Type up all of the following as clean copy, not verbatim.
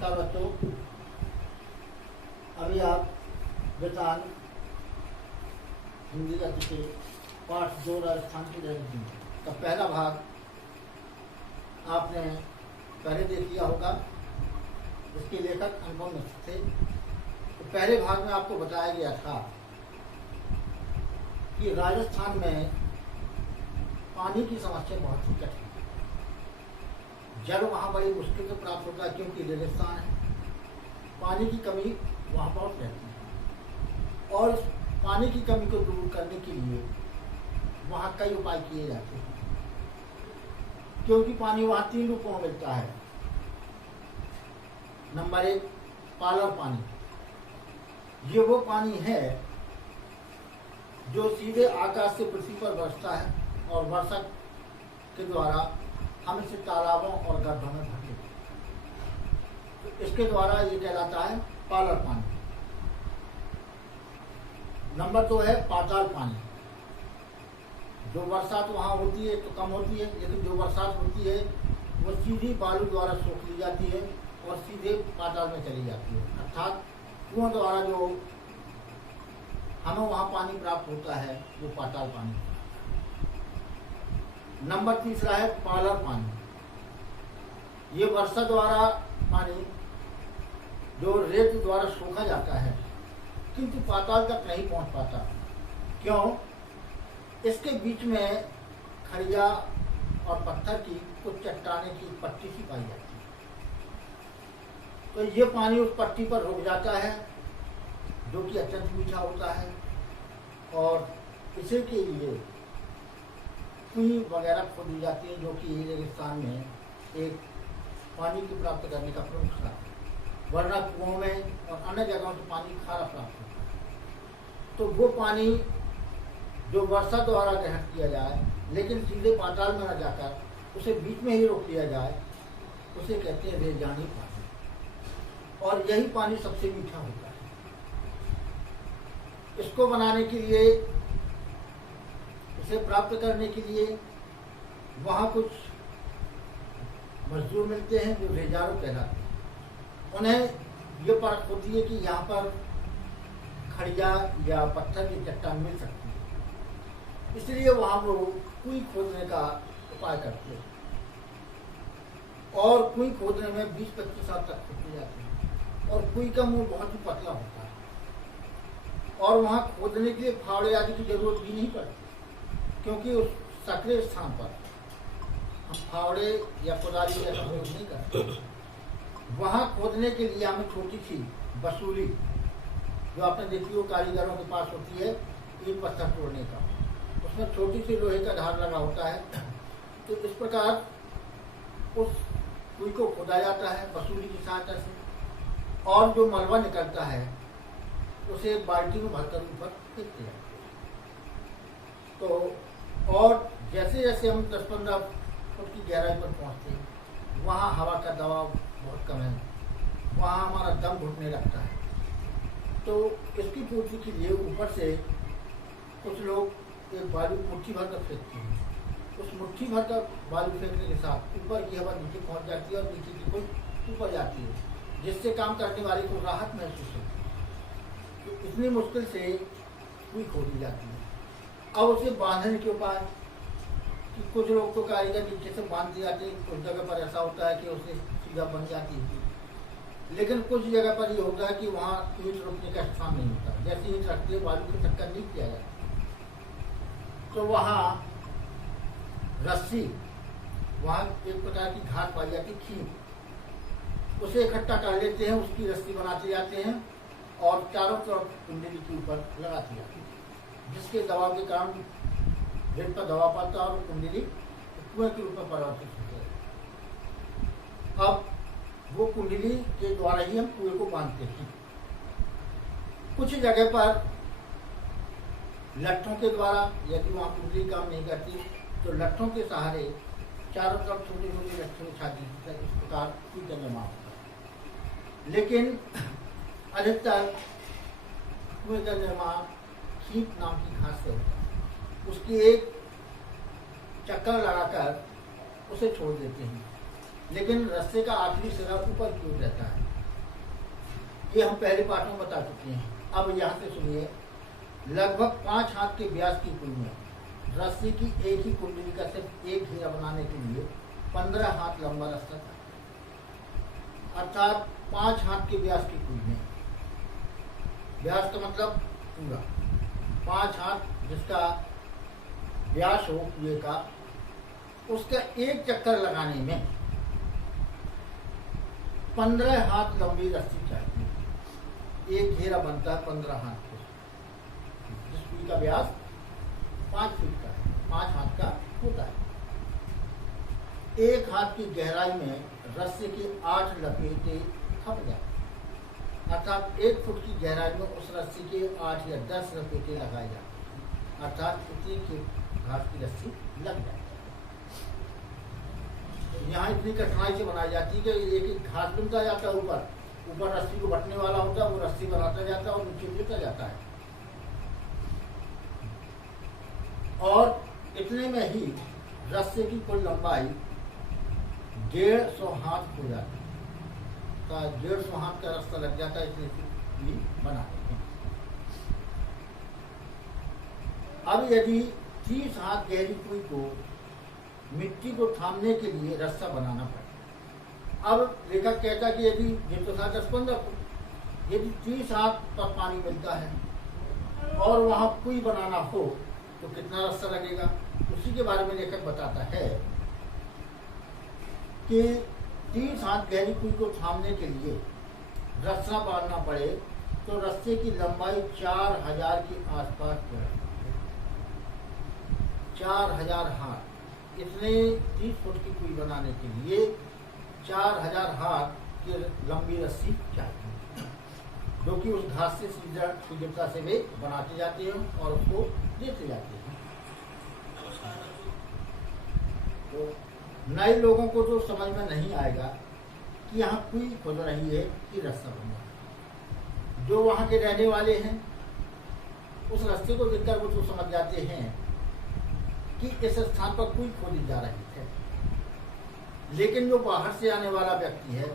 नमस्कार बच्चों, अभी आप वेदांत हिंदी गद्य के पाठ 2 राजस्थान की राजनीति का पहला भाग आपने पहले देख लिया होगा। इसके लेखक अनुपम मिश्र थे। तो पहले भाग में आपको बताया गया था कि राजस्थान में पानी की समस्या बहुत ही कठिन है। जल वहाँ बड़ी मुश्किल से प्राप्त होता है क्योंकि रेगिस्तान है। पानी की कमी वहाँ बहुत रहती है और पानी की कमी को दूर करने के लिए वहाँ कई उपाय किए जाते हैं, क्योंकि पानी वहाँ 3 रूपों में मिलता है। नंबर 1, पालर पानी। ये वो पानी है जो सीधे आकाश से पृथ्वी पर बरसता है और वर्षा के द्वारा हम इसे तालाबों और गड्ढों में भर देते हैं। तो इसके द्वारा ये कहलाता है पालर पानी। नंबर 2 है पाताल पानी। जो बरसात वहाँ होती है तो कम होती है, लेकिन जो बरसात होती है वो सीधी बालू द्वारा सोख ली जाती है और सीधे पाताल में चली जाती है। अर्थात कुओं द्वारा जो हमें वहाँ पानी प्राप्त होता है वो पाताल पानी। नंबर 3 है पालर पानी। ये वर्षा द्वारा पानी जो रेत द्वारा सोखा जाता है किंतु पाताल तक नहीं पहुंच पाता। क्यों? इसके बीच में खड़िया और पत्थर की कुछ चट्टाने की पट्टी सी पाई जाती है। तो ये पानी उस पट्टी पर रुक जाता है जो कि अत्यंत मीठा होता है और इसी के लिए कुएं वगैरह खोदी जाती है, जो कि रेगिस्तान में एक पानी की प्राप्त करने का प्रमुख साधन है। वरना कुओं में और अन्य जगहों से पानी खारा प्राप्त होता है। तो वो पानी जो वर्षा द्वारा ग्रहण किया जाए लेकिन सीधे पाताल में न जाकर उसे बीच में ही रोक लिया जाए, उसे कहते हैं रेजानी पानी। और यही पानी सबसे मीठा होता है। इसको बनाने के लिए, इसे प्राप्त करने के लिए वहाँ कुछ मजदूर मिलते हैं जो रेजारू कहलाते हैं। उन्हें ये परख होती है कि यहाँ पर खड़िया या पत्थर की चट्टान मिल सकती है, इसलिए वहाँ वो कुएं खोदने का उपाय करते हैं और कुएं खोदने में 20-25 साल तक खोदते जाते हैं और कुएं का मुंह बहुत ही पतला होता है और वहाँ खोदने के लिए फावड़े आदि की जरूरत भी नहीं पड़ती, क्योंकि उस सक्रिय स्थान पर हम फावड़े या कुदारी का प्रयोग नहीं करते। वहाँ खोदने के लिए हमें छोटी सी बसूली, जो आपने देखी हो कारीगरों के पास होती है ईंट पत्थर तोड़ने का, उसमें छोटी सी लोहे का धार लगा होता है। तो इस प्रकार उस कुएं को खोदा जाता है बसूली की सहायता से और जो मलबा निकलता है उसे बाल्टी में भरकर ऊपर फेंकते हैं। तो और जैसे जैसे हम 10-15 फुट की गहराई पर पहुंचते हैं वहाँ हवा का दबाव बहुत कम है, वहाँ हमारा दम घुटने लगता है। तो इसकी पूर्ति के लिए ऊपर से कुछ लोग एक बालू मुट्ठी भर कर फेंकते हैं। उस मुट्ठी भर कर बालू फेंकने के साथ ऊपर की हवा नीचे पहुँच जाती है और नीचे की कुछ ऊपर जाती है, जिससे काम करने वाले को राहत महसूस होती है। तो इतनी मुश्किल से कुएं खोदी जाती है। अब उसे बांधने के उपाय कि कुछ लोग तो कारीगर नीचे से बांध दिए जाते हैं, कुछ जगह पर ऐसा होता है कि उसे सीधा बन जाती है, लेकिन कुछ जगह पर ये होता है कि वहाँ ईंट रोकने का स्थान नहीं होता। जैसे ईंट रखते हैं बालू की टक्कर नहीं किया जाता, तो वहाँ रस्सी, वहाँ एक प्रकार की घास पाई जाती है खींच, उसे इकट्ठा कर लेते हैं, उसकी रस्सी बनाते जाते हैं और चारों तरफ कुंडली के ऊपर लगाती जाती है, जिसके दबाव के कारण रेत पर दबाव पड़ता है और कुंडली कुएं के रूप में परिवर्तित होती है। अब वो कुंडली के द्वारा ही हम कुएं को बांधते हैं। कुछ जगह पर लट्ठों के द्वारा, यदि वहाँ कुंडली काम नहीं करती तो लट्ठों के सहारे चारों तरफ छोटी छोटी लट्ठों बिछा दी, इस प्रकार कुएं का निर्माण होता है। लेकिन अधिकतर कुएं का निर्माण खींच नाम की घास से होता है। उसकी एक चक्कर लगाकर उसे छोड़ देते हैं, लेकिन रस्से का आखिरी सिरा ऊपर की ओर रहता है ये हम पहले पाठ में बता चुके हैं। अब यहाँ से सुनिए, लगभग 5 हाथ के व्यास की कुल में रस्सी की एक ही कुंडली का सिर्फ एक घेरा बनाने के लिए 15 हाथ लंबा रास्ता था। अर्थात 5 हाथ के व्यास की कुल में, व्यास का मतलब पूरा 5 हाथ जिसका व्यास हो कुएं का, उसका एक चक्कर लगाने में 15 हाथ लंबी रस्सी चाहिए। एक घेरा बनता है 15 हाथ का, जिस कुएं का व्यास 5 फीट का, 5 हाथ का होता है। एक हाथ की गहराई में रस्सी की 8 लपेटे खप जाती, अर्थात 1 फुट की गहराई में उस रस्सी के 8 या 10 लपेटे लगाए जाते हैं, अर्थात इतनी की घास की रस्सी लग जाती है। यहाँ इतनी कठिनाई से बनाई जाती है कि एक एक घास बनता जाता है, ऊपर रस्सी को बटने वाला होता है, वो रस्सी बनाता जाता है और नीचे गिरता जाता है। और इतने में ही रस्से की कुल लंबाई 150 हाथ हो जाती है। तो 150 हाथ का रास्ता लग जाता है, इसलिए बनाते हैं। अब यदि 30 हाथ गहरी कुई को मिट्टी को थामने के लिए रास्ता बनाना पड़ता। अब लेखक कहता कि यदि ये तो था 10-15 फुट, यदि 30 हाथ पर पानी मिलता है और वहां कुई बनाना हो तो कितना रास्ता लगेगा, उसी के बारे में लेखक बताता है कि 30 हाथ गहरी कुई को थामने के लिए रास्ता बांधना पड़े तो रास्ते की लंबाई 4000 के आसपास पड़े। 4000 हाथ, इतने 30 फुट की कुई बनाने के लिए 4000 हाथ की लंबी रस्सी चाहिए, जो कि उस घास से शीघ्रता से वे बनाते जाते हैं और उसको देते जाते हैं। तो नए लोगों को तो समझ में नहीं आएगा कि यहाँ कुई खोद रही है कि रास्ता बन रहा है। जो वहाँ के रहने वाले हैं उस रास्ते को देखकर वो तो समझ जाते हैं कि इस स्थान पर कुई खोदी जा रही है, लेकिन जो बाहर से आने वाला व्यक्ति है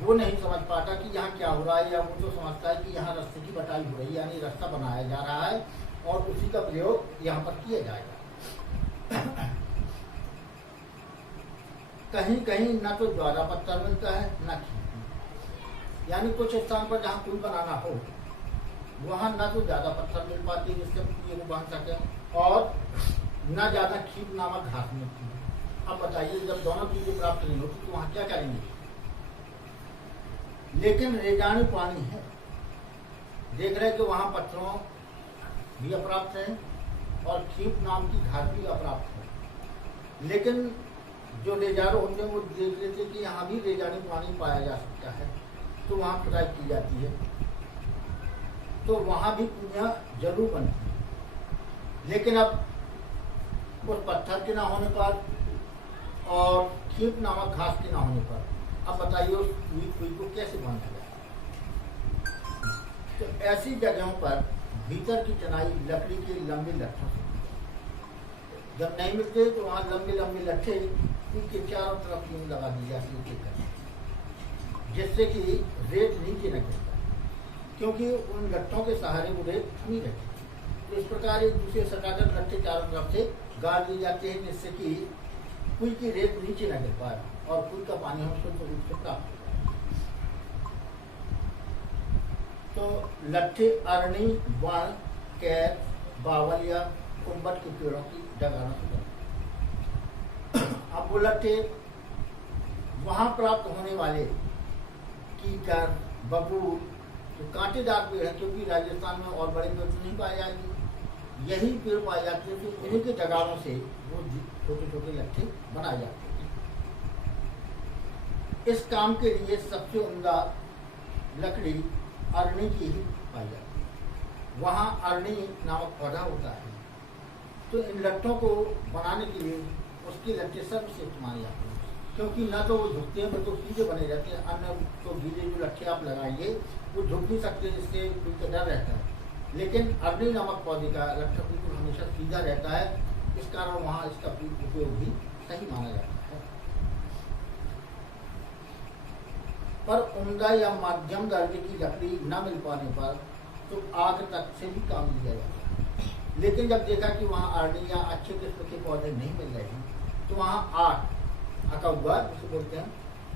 वो नहीं समझ पाता कि यहाँ क्या हो रहा है, या वो तो समझता है कि यहाँ रास्ते की बटाई हो रही है, यानी रास्ता बनाया जा रहा है और उसी का प्रयोग यहाँ पर किया जाएगा। कहीं कहीं न तो ज्यादा पत्थर मिलता है न खींची, यानी कुछ स्थान पर जहाँ पुल बनाना हो वहाँ न तो ज्यादा पत्थर मिल पाती है जिससे ये वो बांध सके, और न ज्यादा खीप नामक घास मिलती है। अब बताइए, जब दोनों चीजें प्राप्त नहीं होती तो वहाँ क्या करेंगे। लेकिन रेजानी पानी है, देख रहे कि वहाँ पत्थरों भी अप्राप्त है और खीप नाम की घास भी अप्राप्त है, लेकिन जो रेजारो होते हैं वो देख लेते कि यहाँ भी रेजानी पानी पाया जा सकता है, तो वहाँ खुदाई की जाती है, तो वहाँ भी कुइयाँ जरूर बनती है। लेकिन अब उस पत्थर के ना होने पर और खीप नामक घास के ना होने पर, अब बताइए उस कुई को कैसे बांधा जाए। तो ऐसी जगहों पर भीतर की चनाई लकड़ी के लंबे लट्ठों से, जब नहीं मिलते तो वहाँ लंबे लंबे लट्ठे उनके चारों तरफ यूं लगा दी जाती है, जिससे कि रेत नीचे न गिरता, क्योंकि उन लट्ठों के सहारे वो रेत थमी रहती। तो इस प्रकार एक दूसरे सटाकर लट्ठे चारों तरफ से गाड़ दिए जाते हैं, जिससे कि कुई की रेत नीचे न गिर पाए और कुई का पानी हम शुद्ध रूप से प्राप्त हो जाए। तो लट्ठे अरणी, वण, कैर, बावल या कुंबट के पेड़ों की डगारों से बनते। अब वो लट्ठे वहां प्राप्त होने वाले कीकर, बबूल, तो कांटेदार पेड़ है, क्योंकि राजस्थान में और बड़े पेड़ नहीं पाए जाएंगे, यही पेड़ पाए जाते हैं, तो इन्हीं के डगारों से वो छोटे छोटे लट्ठे बनाए जाते हैं। इस काम के लिए सबसे उम्दा लकड़ी अरणी की ही पाई जाती है। वहाँ अरणी नामक पौधा होता है, तो इन लट्ठों को बनाने के लिए उसके लट्ठे सबसे इस्तेमाल जाते हैं, क्योंकि ना तो वो झुकते हैं, तो सीधे बने रहते हैं। अन्य तो गीले जो लट्ठे आप लगाएंगे वो झुक नहीं सकते, जिससे उनका डर रहता है, लेकिन अरणी नामक पौधे का लट्ठा बिल्कुल हमेशा सीधा रहता है, इस कारण वहाँ इसका उपयोग भी सही माना जाता है। पर उम्दा या मध्यम दर्जे की लकड़ी न मिल पाने पर तो आग तक से भी काम लिया जाता है। लेकिन जब देखा कि वहाँ आर्डी या अच्छे किस्म के पौधे नहीं मिल रहे हैं तो वहाँ आग अकौवा जिसे बोलते हैं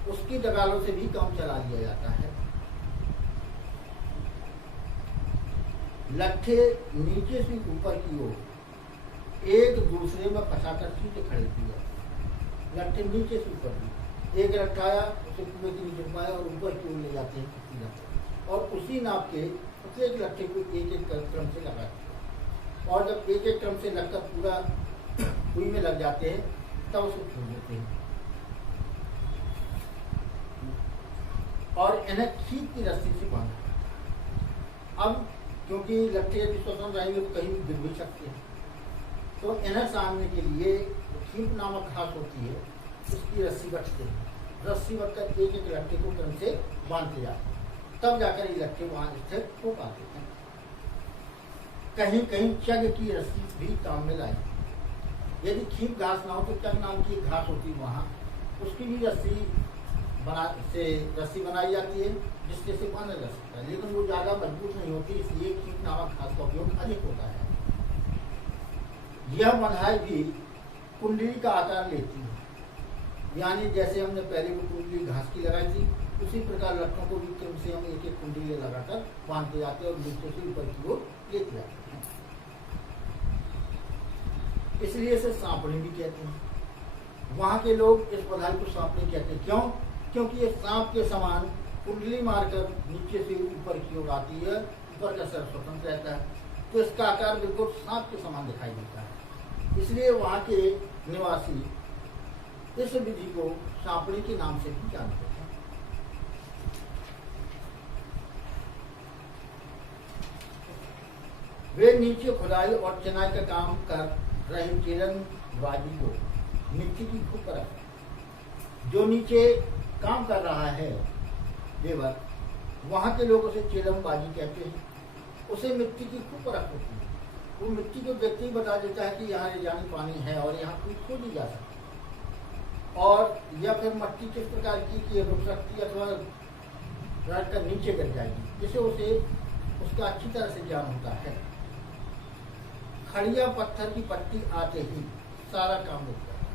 उसकी डगालों से भी काम चला लिया जाता है। लट्ठे नीचे से ऊपर की ओर एक दूसरे में फंसाकर सीधे खड़े किए। लट्ठे नीचे से ऊपर की एक लट्ठाया उसे कुएं के नीचे घुमाया और ऊपर की ओर ले जाते हैं और उसी नाप के प्रत्येक लट्ठे को एक एक क्रम से लगाते हैं और जब एक एक क्रम से लगकर पूरा कुएं में लग जाते हैं तब उसे छोड़ देते हैं और इन्हें खींच की रस्सी से बांधते। अब क्योंकि लट्ठे यदि स्वतंत्र रहेंगे तो कहीं भी गिर भी सकते हैं, तो इन्हें सामने के लिए खींच नामक घास होती है उसकी रस्सी बटते हैं। रस्सी बटकर एक एक लट्ठे को क्रम से बांधते जाते हैं, तब जाकर ये लट्ठे वहां स्थिर हो पाते हैं। कहीं कहीं चग की रस्सी भी काम में लाई। यदि खींच घास ना हो तो चग नाम की घास होती है वहां, उसकी भी रस्सी बनाई जाती है जिससे से बांधा जा सकता है, लेकिन वो ज्यादा मजबूत नहीं होती, इसलिए खींच नामक घास का उपयोग अधिक होता है। यह बंधाई भी कुंडली का आकार लेती है, यानी जैसे हमने पहले वो कुंडली घास की लगाई थी उसी प्रकार लट्ठों को भी क्रम से हम एक एक कुंडली लगाकर बांधते जाते हैं और नीचे से ऊपर की ओर लेते जाते हैं। इसलिए इसे सांपड़ी भी कहते हैं। वहां के लोग इस बंधाई को सांपड़ी कहते हैं। क्यों? क्योंकि ये सांप के समान कुंडली मारकर नीचे से ऊपर की ओर आती है, ऊपर का सर स्वतंत्र रहता है, तो इसका आकार बिल्कुल सांप के समान दिखाई देता है। इसलिए वहां के निवासी इस विधि को सांपड़ी के नाम से भी जानते हैं। वे नीचे खुदाई और चिनाई का काम कर रहे केलनबाजी को मिट्टी की खुपर, जो नीचे काम कर रहा है लेबर, वहां के लोग उसे चेलमबाजी कहते हैं। उसे मिट्टी की खूब परख होती है। वो मिट्टी को व्यक्ति बता देता है कि यहाँ जानी पानी है और यहाँ कोई खोदी जा सकती है, और या फिर मट्टी किस प्रकार की रुक सकती है अथवा रख कर नीचे गिर जाएगी, जिसे उसे उसका अच्छी तरह से ज्ञान होता है। खड़िया पत्थर की पट्टी आते ही सारा काम रुक जाता है।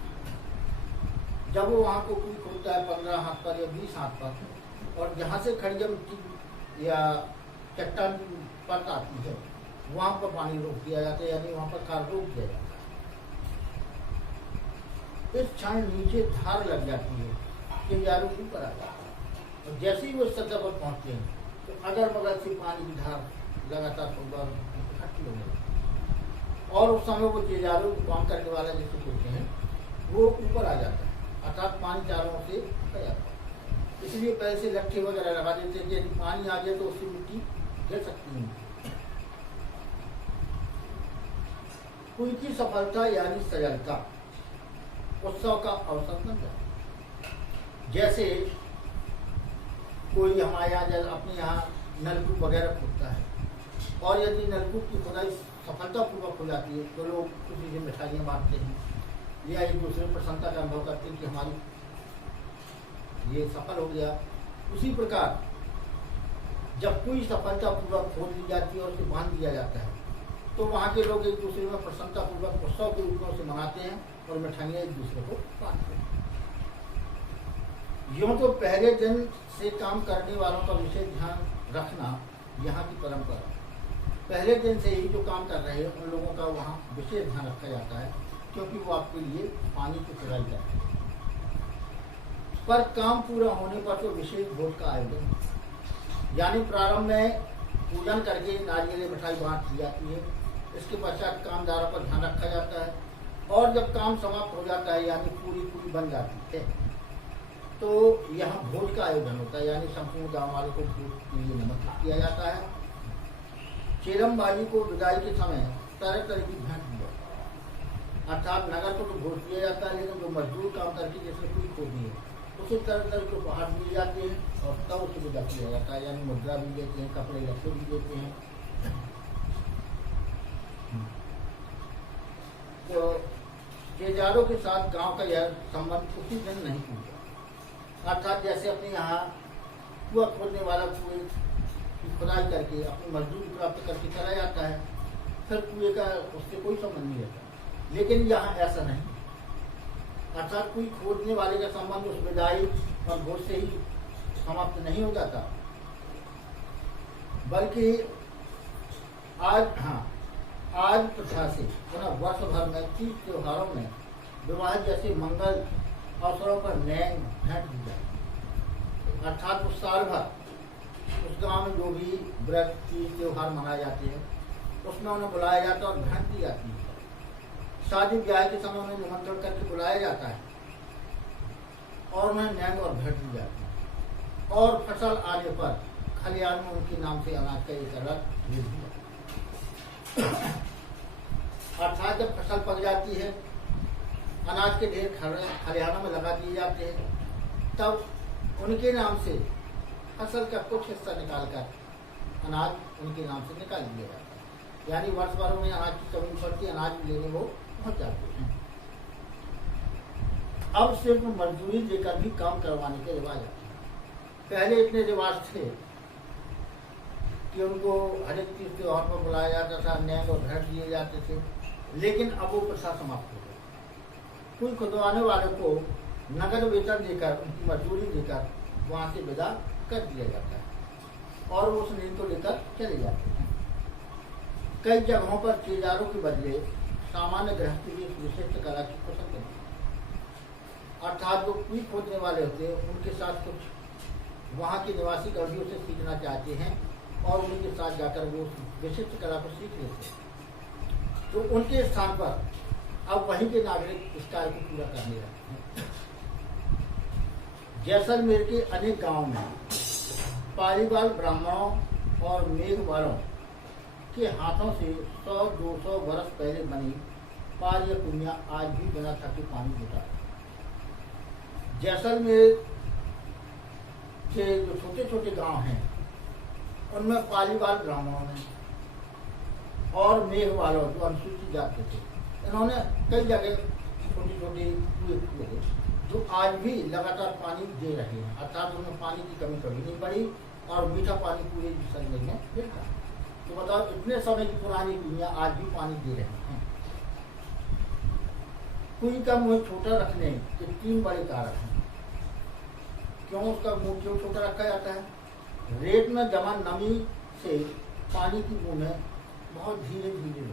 जब वो वहां को कोई खोदता है 15 हाथ पर या 20 हाथ पर, और जहां से खड़िया मिट्टी या चट्टान परत आती है वहां पर पानी रोक दिया जाता है, यानी वहां पर कार रोक दिया जाता है। इस क्षण नीचे धार लग जाती है, किनारों के ऊपर आ जाता है, और जैसे ही वो सतह पर पहुंचते हैं तो अगल बगल से पानी की धार लगातार इकट्ठी होने लगती है, और उस समय वो तेजारों को काम करने वाला जिसे बोलते हैं वो ऊपर आ जाता है, अर्थात पानी चारों से आ जाता है। इसलिए पहले से लट्ठे वगैरह लगा देते हैं, यदि पानी आ जाए तो उससे मिट्टी गिर सकती है। उनकी सफलता यानी सजलता उत्सव का अवसर बन जाता है। जैसे कोई हमारे यहाँ अपने यहाँ नलकूप वगैरह खोदता है, और यदि नलकूप की खुदाई सफलतापूर्वक हो जाती है तो लोग किसी से मिठाइयाँ बांटते हैं या एक दूसरे में प्रसन्नता का अनुभव करते हैं कि हमारी ये सफल हो गया। उसी प्रकार जब कोई सफलतापूर्वक खोद ली जाती है और उसे बांध दिया जाता है तो वहाँ के लोग एक दूसरे में प्रसन्नतापूर्वक उत्सव के रूप में उसे मनाते हैं और मिठाइयाँ एक दूसरे को बांटते हैं। यूँ तो पहले दिन से काम करने वालों का विशेष ध्यान रखना यहाँ की परंपरा। पहले दिन से ही जो काम कर रहे हैं उन लोगों का वहाँ विशेष ध्यान रखा जाता है, क्योंकि वो आपके लिए पानी की खुदाई करते हैं। पर काम पूरा होने पर तो विशेष भोज का आयोजन, यानी प्रारंभ में पूजन करके नारियल मिठाई बांट दी जाती है। इसके पश्चात कामदारों पर ध्यान रखा जाता है, और जब काम समाप्त हो जाता है यानी पूरी बन जाती है तो यहाँ भोज का आयोजन होता है, यानी संपूर्ण गाँव वालों को भोज के लिए निमंत्रित किया जाता है। चेलमबाजी को विदाई के समय तरह तरह की भेंट दी जाती है, अर्थात नगर को तो भोज दिया जाता है, लेकिन जो मजदूर काम करके जिसने कोई खोदी है उसे तरह तरह के उपहार दिए जाते हैं और तब उसे विदा किया जाता है, यानी मुद्रा भी देते हैं, कपड़े लत्ते भी देते हैं। तो तेजारों के साथ गांव का यह संबंध उसी दिन नहीं टूटा, अर्थात जैसे अपने यहाँ कुआं खोदने वाला कुएं की खुदाई करके अपनी मजदूरी प्राप्त करके चला जाता है, फिर कुएं का उससे कोई संबंध नहीं रहता। लेकिन यहाँ ऐसा नहीं, अर्थात कोई खोदने वाले का संबंध उस विदाई और भोज से ही समाप्त नहीं हो जाता, बल्कि आज प्रथा से पुनः वर्ष भर में 30 त्योहारों में विवाह जैसे मंगल अवसरों पर नैन भेंट दी जाती, अर्थात उस साल भर उस गांव में जो भी व्रत तीज त्योहार मनाए जाते हैं उसमें उन्हें बुलाया जाता है और भेंट दी जाती है। शादी ब्याह के समय उन्हें निमंत्रण करके बुलाया जाता है और उन्हें नैन और भेंट दी जाती है, और फसल आने पर खलिहान में उनके नाम से अनाज का एक रथ भेज दिया। अर्थात जब फसल पक जाती है, अनाज के ढेर खलिहानों में लगा दिए जाते हैं, तब उनके नाम से फसल का कुछ हिस्सा निकालकर अनाज उनके नाम से निकाल दिया जाता है। यानी वर्ष भर में अनाज की कमी पड़ती, अनाज लेने वो पहुंच जाते हैं। अब सिर्फ मजदूरी देकर भी काम करवाने के रिवाज आते हैं। पहले इतने रिवाज थे कि उनको हर एक तीज त्योहार पर बुलाया जाता था, नैन और भेंट दिए जाते थे, लेकिन अब वो प्रथा समाप्त हो गई। कोई खुदवाने वाले को नगद वेतन देकर, उनकी मजदूरी देकर वहां से विदा कर दिया जाता है और वो उस नींद को लेकर चले जाते हैं। कई जगहों पर ठेकेदारों के बदले सामान्य गृहस्थी की विशिष्ट कला की पसंद करते हैं, अर्थात जो कुएं खोदने वाले होते हैं उनके साथ कुछ वहाँ के निवासी गढ़ियों से सीखना चाहते हैं और उनके साथ जाकर वो विशिष्ट कला को सीख लेते हैं। तो उनके स्थान पर अब वहीं के नागरिक इस कार्य को पूरा करने लगते हैं। जैसलमेर के अनेक गांवों में पालीवाल ब्राह्मणों और मेघवालों के हाथों से 100-200 वर्ष पहले बनी पाल या कुइयां आज भी बिना थके पानी देता है। जैसलमेर के जो छोटे छोटे गांव हैं उनमें पालीवाल ब्राह्मणों ने और मेघवालों जो अनुसूचित जाति थे, इन्होंने कई जगह छोटी छोटी कुएं खोदे जो आज भी लगातार पानी दे रहे हैं, अर्थात उनमें पानी की कमी कभी नहीं पड़ी और मीठा पानी पूरे जैसलमेर में मिलता। तो बताओ, इतने समय की पुरानी कुइयां आज भी पानी दे रही हैं। कुएं का मुंह छोटा रखने के 3 बड़े कारक हैं। क्यों उसका मुंह क्यों छोटा रखा जाता है? रेत में जमा नमी से पानी की बूंदें बहुत धीरे धीरे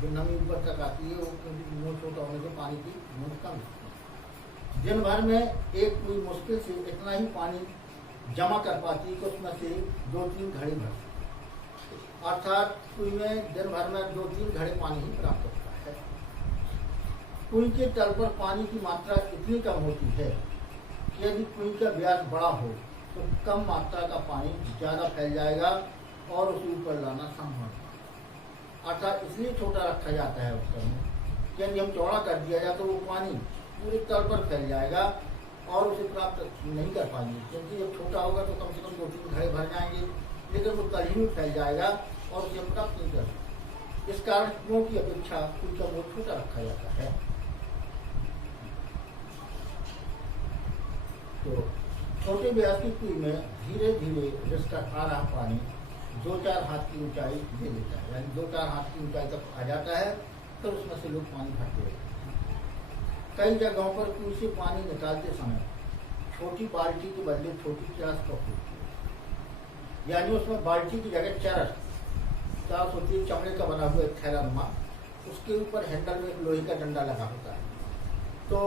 जो नमी ऊपर तक आती है, वो क्योंकि मुंह छोटा होने से पानी की बूंद कम होती है। दिन भर में एक कुएं मुश्किल से इतना ही पानी जमा कर पाती है कि उसमें से 2-3 घड़े भर, अर्थात कुएं में दिन भर में 2-3 घड़े पानी ही प्राप्त होता है। कुएं के तल पर पानी की मात्रा इतनी कम होती है कि यदि कुएं का व्यास बड़ा हो तो कम मात्रा का पानी ज्यादा फैल जाएगा और उसे ऊपर लाना संभव है। अर्थात इसलिए छोटा रखा जाता है उस समय कि यदि हम चौड़ा कर दिया जाए तो वो पानी पूरे तल पर फैल जाएगा और उसे प्राप्त नहीं कर पाएंगे, क्योंकि जब छोटा होगा तो कम से कम 2-3 घड़े भर जाएंगे, लेकिन वो तल ही में फैल जाएगा और उसे हम प्राप्त नहीं कर सकते। इस कारण कुओं की अपेक्षा कुएं का मुंह छोटा रखा जाता है। तो छोटे व्यास की कुएं में धीरे धीरे रिसकर आ रहा पानी 2-4 हाथ की ऊंचाई ले लेता है, यानी 2-4 हाथ की ऊंचाई तक आ जाता है, फिर उसमें से लोग पानी भरते हैं। कई जगहों पर कुएं से पानी निकालते समय छोटी बाल्टी के बदले छोटी चरस का उपयोग होती है, यानी उसमें बाल्टी की जगह चरस होती है, चमड़े का बना हुआ एक थैलानुमा, उसके ऊपर हैंडल में एक लोहे का डंडा लगा होता है। तो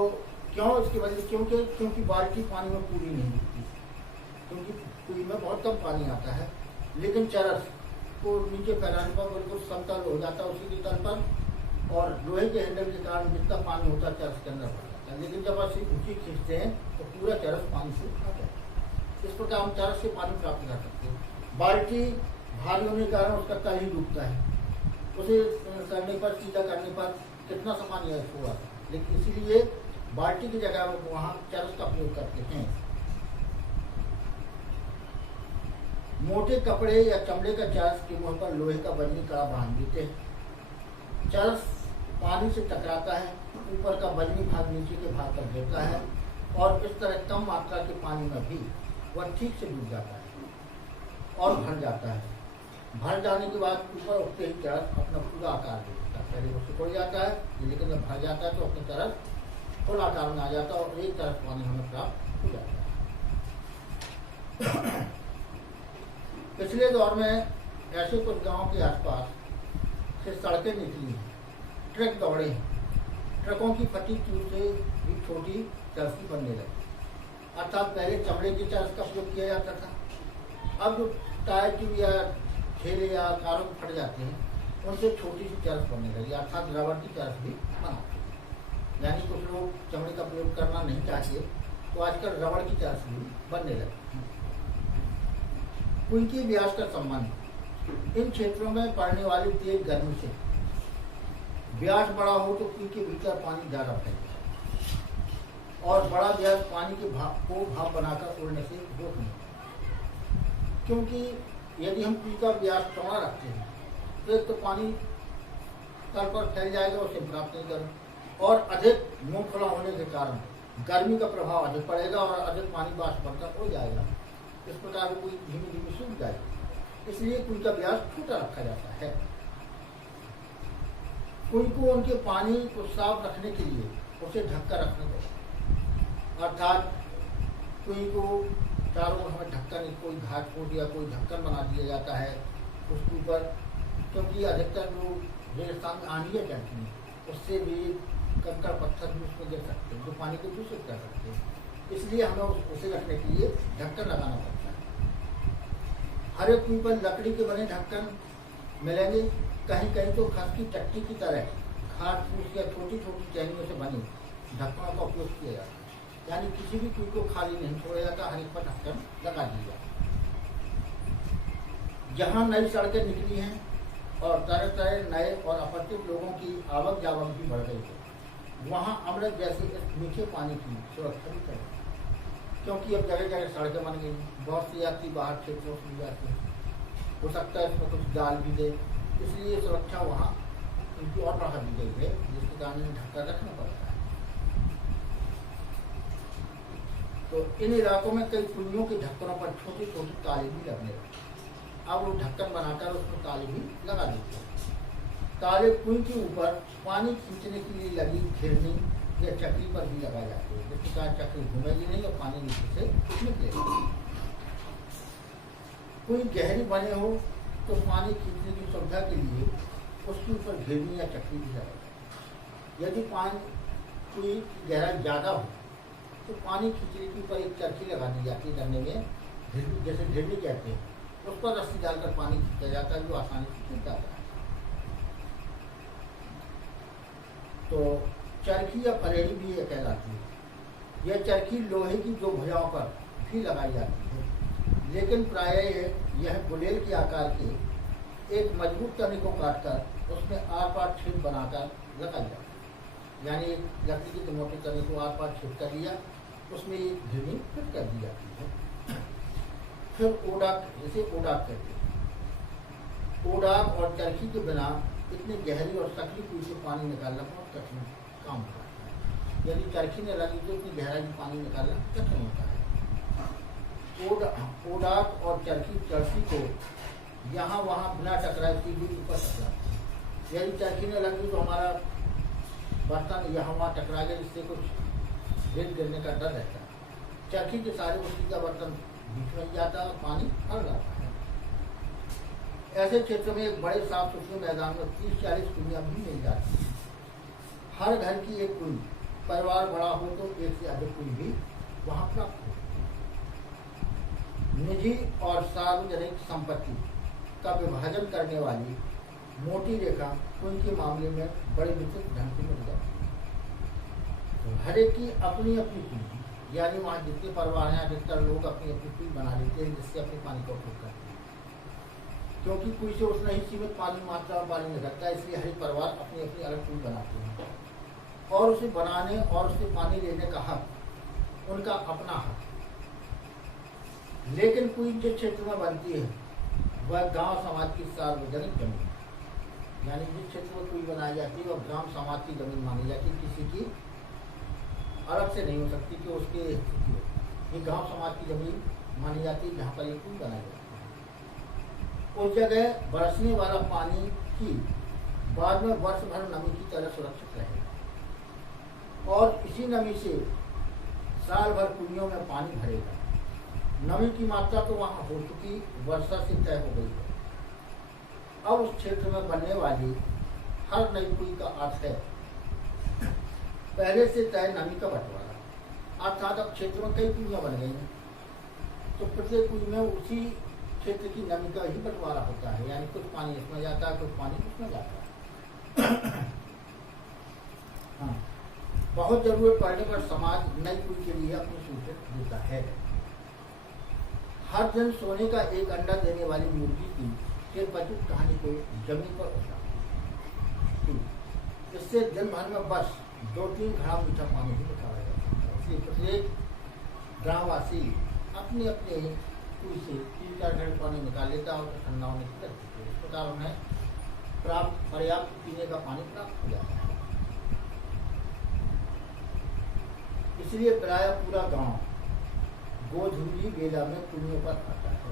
क्यों इसकी वजह? क्योंकि बाल्टी पानी में पूरी नहीं दिखती, क्योंकि कुएं में बहुत कम पानी आता है, लेकिन चरस को नीचे फैलाने पर बिल्कुल समतल हो जाता है उसी के तल पर, और लोहे के हैंडल के कारण जितना पानी होता है चरस के अंदर भर जाता है, लेकिन जब आप ऊंची खींचते हैं तो पूरा चरस पानी से आ जाता है। इस प्रकार हम चरस से पानी प्राप्त कर सकते हैं। बाल्टी भारी होने के कारण उसका तल ही डूबता है, उसे करने पर, सीधा करने पर कितना सामान यह हुआ, लेकिन इसीलिए बाल्टी की जगह वहाँ चरस का प्रयोग करते हैं। मोटे कपड़े या चमड़े का चरस के मुंह पर लोहे का बजनी कड़ा बांध देते हैं। चरस पानी से टकराता है, ऊपर का बजनी भाग नीचे के भाग पर गिरता है और इस तरह कम मात्रा के पानी में भी वह ठीक से डूब जाता है और भर जाता है। भर जाने के बाद ऊपर उठते ही चरस अपना पूरा आकार दे देता है। पहले वो सिकुड़ जाता है, लेकिन जब भर जाता है तो अपनी तरफ फुल आकार में आ जाता है और एक तरफ पानी हमें प्राप्त हो जाता है। पिछले दौर में ऐसे कुछ गांवों के आसपास से सड़कें निकली हैं, ट्रक दौड़े हैं, ट्रकों की फटी चूर से भी छोटी चरसी बनने लगी। अर्थात पहले चमड़े की चरस का उपयोग किया जाता था। अब जो टायर ट्यूब या ठेले या कारों में फट जाते हैं, उनसे छोटी सी चरस बनने लगी, अर्थात रबड़ की चरस भी बनाते हैं। यानी कुछ लोग चमड़े का प्रयोग करना नहीं चाहते, तो आजकल रबड़ की चरस भी बनने लगी। कुंई के व्यास का संबंध इन क्षेत्रों में पड़ने वाली तेज गर्मी से। व्यास बड़ा हो तो कुंई के भीतर पानी ज्यादा फैलता है और बड़ा व्यास पानी के भाप को भाप बनाकर उड़ने से रोक नहीं, क्योंकि यदि हम कुंई का व्यास चौड़ा रखते हैं तो एक तो पानी तल पर फैल जाएगा, उसे प्राप्त नहीं करें, और अधिक मुंह खुला होने के कारण गर्मी का प्रभाव अधिक पड़ेगा और अधिक पानी वाष्प बनकर उड़ जाएगा। इस प्रकार कुंई धीमे धीमे सूख जाएगी। इसलिए कुंई का व्यास छोटा रखा जाता है। कुंई को उनके पानी को साफ रखने के लिए उसे ढककर रखना चाहिए, अर्थात कुंई को चारों ओर हमें ढक्कन, कोई घाट फूट या कोई ढक्कन बना दिया जाता है उसके ऊपर, क्योंकि अधिकतर लोग रेगिस्तान में आंधियाँ चलती हैं, उससे भी कंकड़ पत्थर भी उसमें गिर सकते हैं जो पानी को दूषित कर सकते हैं। इसलिए हमें उसे रखने के लिए ढक्कन लगाना पड़ता है। हर एक कुंई पर लकड़ी के बने ढक्कन मिलेंगे, कहीं कहीं तो खस की चट्टी की तरह घाट फूस या छोटी छोटी टहनियों से बनी ढक्कनों का उपयोग किया जाता है। यानी किसी भी कुंई को खाली नहीं छोड़ा जाता, हर एक पर ढक्कन लगा दिया। जहाँ नई सड़कें निकली हैं और तरह तरह नए और अपरिचित लोगों की आवक जावक भी बढ़ गई है, वहाँ अमृत जैसे इस मीठे पानी की सुरक्षा भी करें, क्योंकि अब जगह जगह सड़कें बन गई, बहुत सी यात्री बाहर क्षेत्रों से जाते हैं, हो सकता है इसमें कुछ डाल भी दे, इसलिए सुरक्षा वहाँ उनकी और बढ़ा दी गई है, जिसके कारण इन्हें ढक्कन रखना पड़ता है। तो इन इलाकों में कई कुंइयों के ढक्कनों पर छोटे छोटे ताले भी लगने लगे। अब वो ढक्कन बनाकर उसमें ताले भी लगा देते हैं। ताले कुंई के ऊपर पानी खींचने के लिए लगी घिरनी या चक्री पर भी लगाए जाते हैं, जिसके कारण चक्री घूमेगी नहीं और पानी नीचे से निकलेगा। कुंई गहरी बने हो तो पानी खींचने की सुविधा के लिए उसके ऊपर घिरनी या चक्री भी लगाए। यदि कुंई की गहराई ज़्यादा हो तो पानी खींचने के ऊपर एक चरखी लगा दी जाती है, डंडे में घिरनी, जैसे घिरनी कहते हैं, उस पर रस्सी डालकर पानी खींचा जाता है, जो आसानी से खींच जाता है। तो चरखी या फरेड़ी भी ये कहलाती है। यह चरखी लोहे की दो भुजाओं पर भी लगाई जाती है, लेकिन प्रायः यह गुलेल के आकार के एक मजबूत तने को काटकर उसमें आर पार छेद बनाकर लगाई जाती है। यानी लकड़ी की मोटी तने को आर पार छेद कर लिया, उसमें एक घिरनी फिट कर दी जाती है। फिर ओडाक, जैसे ओडाक कहते हैं। ओडाक और चरखी के बिना इतनी गहरी और सकली कुंई से पानी निकालना बहुत कठिन काम होता है। यदि चरखी ने लगी तो इतनी गहराई में पानी निकालना कठिन होता है। ओडाक और चरखी को यहाँ वहाँ बिना टकराए सीधी ऊपर टकराते हैं। यदि चरखी ने लगी तो हमारा बर्तन यहाँ वहाँ टकरा गया, जिससे कुछ गिरने का डर रहता है। चरखी के सारे उसी का बर्तन बीच में जाता है और पानी हर जाता है। ऐसे क्षेत्र में एक बड़े साफ सुथरे मैदान में 30-40 कुइयाँ भी मिल जाती हैं। हर घर की एक कुई, परिवार बड़ा हो तो एक से अधिक कुई भी वहाँ प्राप्त हो। निजी और सार्वजनिक संपत्ति का विभाजन करने वाली मोटी रेखा कुई के मामले में बड़े विस्तृत ढंग से मिल जाती है। तो हर एक की अपनी अपनी कुई, यानी वहाँ जितने परिवार हैं अधिकतर लोग अपनी अपनी कुई बना लेते हैं, जिससे अपने पानी का उपयोग करते हैं। क्योंकि कुई से उतना ही सीमित पानी मात्रा और पानी निकलता है, इसलिए हर परिवार अपनी अपनी अलग कुई बनाते हैं और उसे बनाने और उससे पानी लेने का हक उनका अपना हक। लेकिन कुई जिस क्षेत्र में बनती है वह गांव समाज की सार्वजनिक जमीन, यानी जिस क्षेत्र में कुई बनाई जाती है वह ग्राम समाज की जमीन मानी जाती है, किसी की अलग से नहीं हो सकती कि उसके ये गांव समाज की जमीन मानी जाती है जहाँ पर ये कुएं बनाए जाते हैं। उस जगह बरसने वाला पानी ही बाद में वर्ष भर नमी की तरह सुरक्षित रहेगा और इसी नमी से साल भर कुइयों में पानी भरेगा। नमी की मात्रा तो वहाँ हो चुकी, वर्षा से तय हो गई है। अब उस क्षेत्र में बनने वाली हर नई कुई का अर्थ है पहले से तय नमी का बंटवारा। अर्थात अब क्षेत्र में कई कुइयां बन गई हैं, तो प्रत्येक कुई में उसी क्षेत्र की नमी का ही बंटवारा होता है, यानी कुछ पानी इसमें जाता है, कुछ पानी उसमें जाता है। हाँ, बहुत जरूरत पड़ने पर समाज नई कुई के लिए अपनी स्वीकृति देता है। हर दिन सोने का एक अंडा देने वाली मुर्गी की चिरपचित कहानी को जमीन पर उतारा। इससे दिन भर में बस 2-3 घड़ा मीठा पानी ही निकाला जा सकता है। इसलिए प्रत्येक गाँववासी अपने अपने कुएं से 3-4 घड़े पानी निकाल लेता और ठंडा होने की करती है। इस प्रकार उन्हें पर्याप्त पीने का पानी प्राप्त हो जाता है। इसलिए प्राय पूरा गांव गोधूली बेला में कुइयों पर आता है।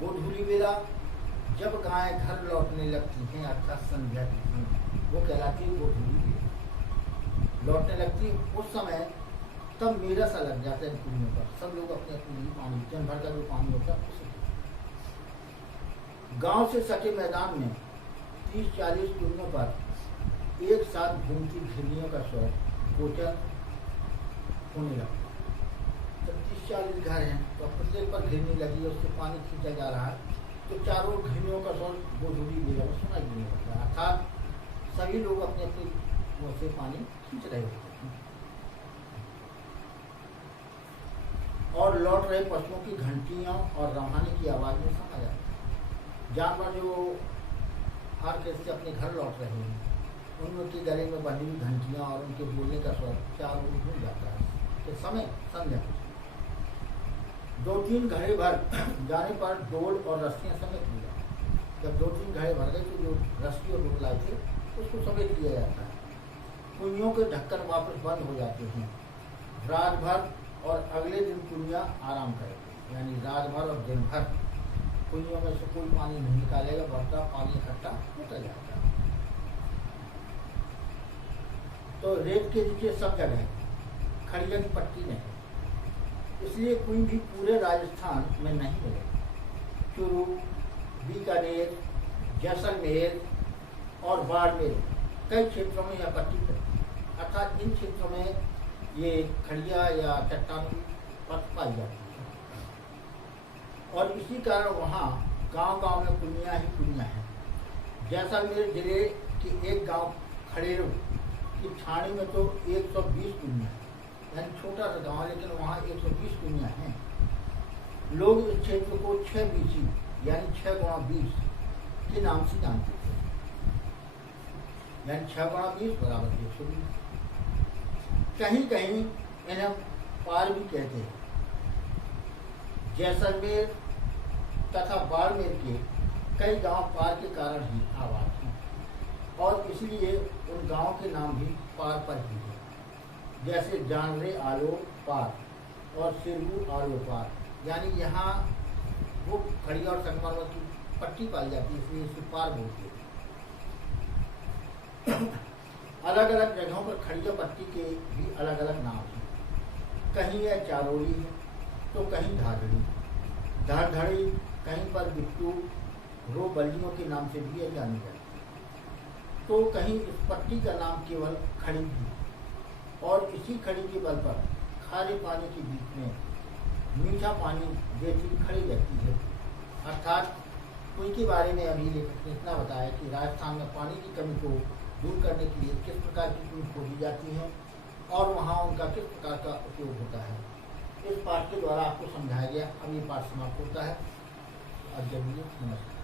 गोधूली बेला जब गायें घर लौटने लगती हैं, अर्थात संध्या के समय, वो कहलाती है गोधूली बेला। लौटने लगती उस समय तब मेरा सा लग जाता है कुइयों पर। सब लोग अपने अपने पानी, दिन भर का जो पानी होता है उसे। गांव से सटे मैदान में 30-40 कुइयों पर एक साथ घूमती घिरनियों का स्वर गोचर होने लगा। जब 30-40 घर हैं तो प्रत्येक पर घिरनी लगी है, उससे पानी खींचा जा रहा है, तो चारों घिरनियों का स्वर गोधूली बेला में सुनाई देने लगा। अर्थात सभी लोग अपने अपने मुँह से पानी खींच रहे होते हैं। और लौट रहे पशुओं की घंटियां और रवाने की आवाज में समा जाती है। जानवर जो हर कैसे अपने घर लौट रहे हैं, उनके गले में बंधी हुई घंटियां और उनके बोलने का स्वर चारों ओर गूंज जाता है। इस समय संध्या 2-3 घड़े भर जाने पर डोल और रस्सियां समेट ली जाती है। जब 2-3 घड़े भर गए तो जो रस्सी और डोल लाए थे उसको समेट लिया जाता है। कुइयों के ढक्कन वापस बंद हो जाते हैं। रात भर और अगले दिन कुइयां आराम करेंगे, यानी रात भर और दिन भर कुइयों में से कोई पानी नहीं निकालेगा, बढ़ता पानी इकट्ठा होता जाएगा। तो रेत के नीचे सब जगह खड़िया की पट्टी नहीं, इसलिए कुई भी पूरे राजस्थान में नहीं मिलेगा। चूरू, बीकानेर, जैसलमेर और बाड़मेर कई क्षेत्रों में यह पट्टी पड़ती है। अर्थात इन क्षेत्रों में ये खड़िया या चट्टान की पट पाई जाती है और इसी कारण वहाँ गांव-गांव में कुइयां ही कुइयां हैं। जैसलमेर जिले की एक गांव खड़ेरू की छाणी में तो 120 कुइयां, यानी छोटा सा गाँव, लेकिन वहाँ 120 कुइयां हैं। लोग इस क्षेत्र को 6 बीसी यानी 6 गुणा 20 के नाम से जानते थे, यानी 6 गुणा 20 बराबर 120। कहीं कहीं इन्हें पार भी कहते हैं। जैसलमेर तथा बाड़मेर के कई गांव पार के कारण ही आबाद हैं और इसलिए उन गांवों के नाम भी पार पर ही है। जैसे जानरे आलो पार और सिरगू आलो पार, यानी यहाँ वो खड़िया और संगमरमर की पट्टी पाई जाती है, इसलिए इसे पार बोलते हैं। अलग अलग जगहों पर खड़िया पट्टी के भी अलग अलग नाम हैं। कहीं यह चारोली है तो कहीं धाधड़ी, धाधड़ी कहीं पर बिट्टू, रो बल्लियों के नाम से भी जानी जाती है। तो कहीं इस पट्टी का नाम केवल खड़ी है और इसी खड़ी के बल पर खारे पानी के बीच में मीठा पानी देती खड़ी रहती है। अर्थात कुई के बारे में अभी लेखक ने इतना बताया कि राजस्थान में पानी की कमी को दूर करने के लिए किस प्रकार की कुई खोजी जाती है और वहाँ उनका किस प्रकार का उपयोग होता है। इस पाठ के द्वारा आपको समझाया गया। अब ये पाठ समाप्त होता है। अब जरूरी नमस्कार।